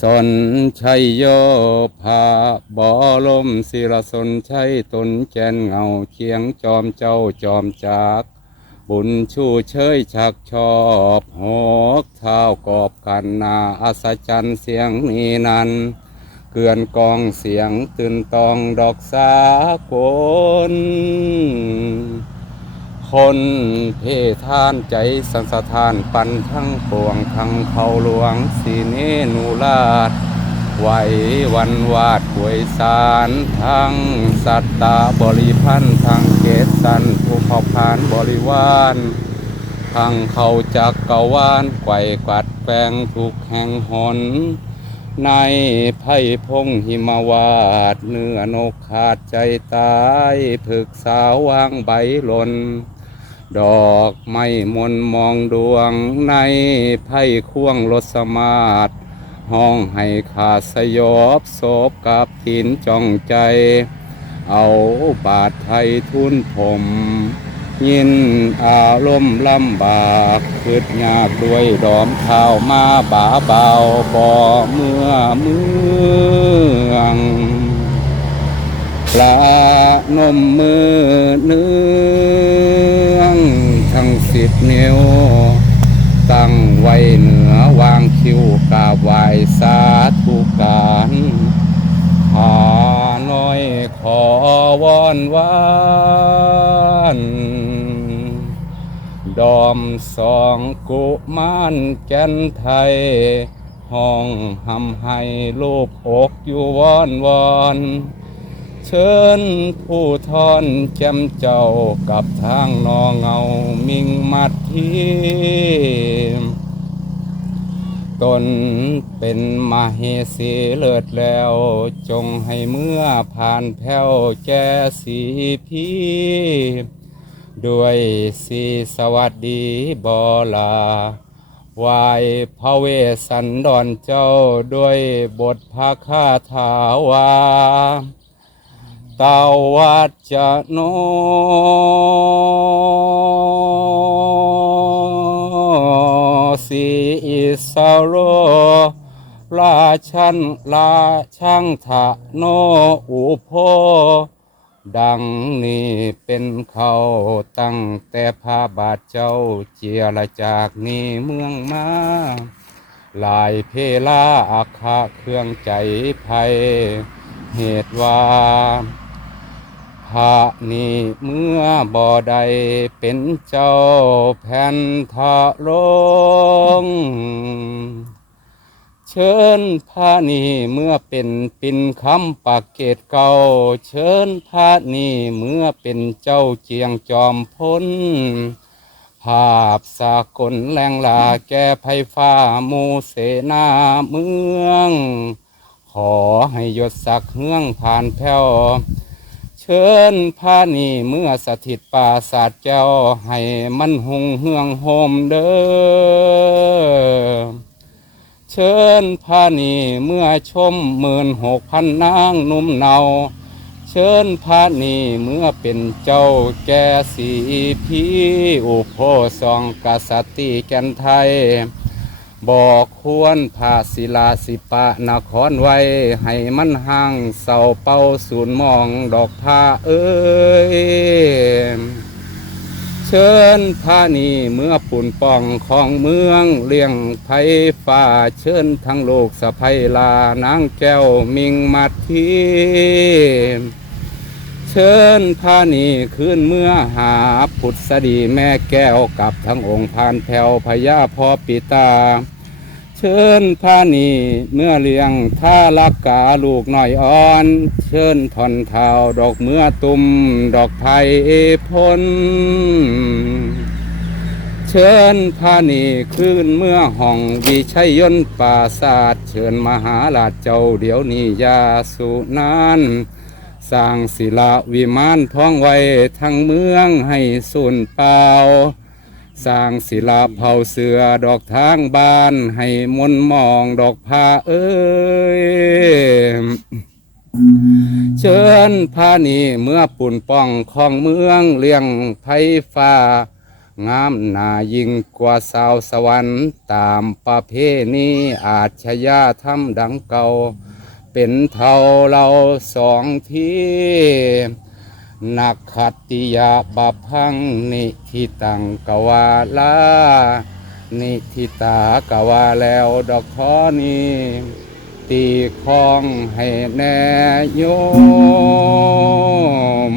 สนชัยโยภาบอลมศิรสนชัยตนแจนเงาเคียงจอมเจ้าจอมจาก บุญชูเชยชักชอบหกเท้ากอบกันนาอัศจรรย์เสียงนี้นั้น เกือนกองเสียงตื่นตองดอกสากล คนเพทานใจสันสถานปันทั้งปวงทั้งเขาหลวงสีเนนูราชไหววันวาดหวยสารทั้งสัตตาบริพันธ์ทั้งเกศสันผู้เผ่าพานบริวารทั้งเขาจักกวานไกวกัดแปลงถูกแห่งหน ในไพ่พงหิมวาดเนื้อนกขาดใจตายผึกสาววางใบหล่น ดอกไม้มนมองดวงในไพ่ควงรสมาดห้องให้ขาดสยบโศพกับทินจ้องใจ เอาบาทไทยทุนผม ยินอารมณ์ลำบากคืดยากด้วยดอมเท้ามาบาเบาบ่อเมื่อเมืองปลานมมือเนื้อ สิบนิ้ว ตั้งไว้เหนือวางคิ้วกาบไหวสาธุการขาน้อยขอวอนวานดอมสองกุมารแก่นไทย ห้องหำให้ลูกอกอยู่วอนวอน เชิญผู้ทอนแจมเจ้ากับทางนอเงามิงมัดทีตนเป็นมาเฮสีเลิศแล้ว จงให้เมื่อผ่านแผ้วแก่สีพีด้วยสีสวัสดีบอลาไหวายพระเวสสันดรเจ้าด้วยบทพระคาถาวา ตาวัจจะโนสีอิสโรราชันราช่างทะโนอุโพดังนี้เป็นเขาตั้งแต่พระบาทเจ้าเจียละจากนี้เมืองมาลายเพลาอาคาเครื่องใจภัย เหตุว่า พระนี่เมื่อบ่ใดเป็นเจ้าแผ่นทะลง เชิญพระนี่เมื่อเป็นปินคำปากเกตเก่า เชิญพระนี่เมื่อเป็นเจ้าเจียงจอมพ้นภาพสากลแรงลาแก่ไฟฟ้ามูเสนาเมือง ขอให้ยศศักดิ์เฮืองผ่านแผ่ว เชิญพานีเมื่อสถิตป่าศาสตร์เจ้าให้มันหงเฮืองโฮมเด้อเชิญพานีเมื่อชมหมื่นหกพันนางนุ่มเนาเชิญพานีเมื่อเป็นเจ้าแก่สีพีอุโพสองกษัตริย์แก่นไทย บอกควรพาศิลาสิปะนครไว้ ให้มันห่างเสาเป้าศูนย์มองดอกผ้าเอ้ยเชิญพานีเมื่อปุ่นป่องของเมืองเลี้ยงไผฟ้าเชิญทั้งโลกสะพยลานางแก้วมิงมัดทีเชิญพานีขึ้นเมื่อหาพุทธสดีแม่แก้วกับทั้งองค์พานแผ่วพญาพ่อปิตา เชิญพานีเมื่อเลี้ยงท่าลักกาลูกหน่อยอ่อน เชิญถอนเทาดอกเมื่อตุ่มดอกไผ่พ้นเชิญพานีขึ้นเมื่อห้องวิชัยยนปราศาสตร์เชิญมหาลาชเจ้าเดี๋ยวนี้ยาสุนานสสร้างศิลาวิมานท้องไว้ทั้งเมืองให้สูญเปล่า สร้างศิลาเผาเสือดอกทางบ้าน ให้มนมองดอกผ้าเอ้ย เชิญพานีเมื่อปุ่นป้องของเมืองเลี้ยงไผฟ้างามหนายิ่งกว่าสาวสวรรค์ ตามประเพณีอาชญาธรรมดังเก่า เป็นเท่าเราสองที่ นักขัติยาบาพังนิทิตังกวาลา นิทิตากวาแล้วดอกคอนี้ ตีคองให้แน่โยม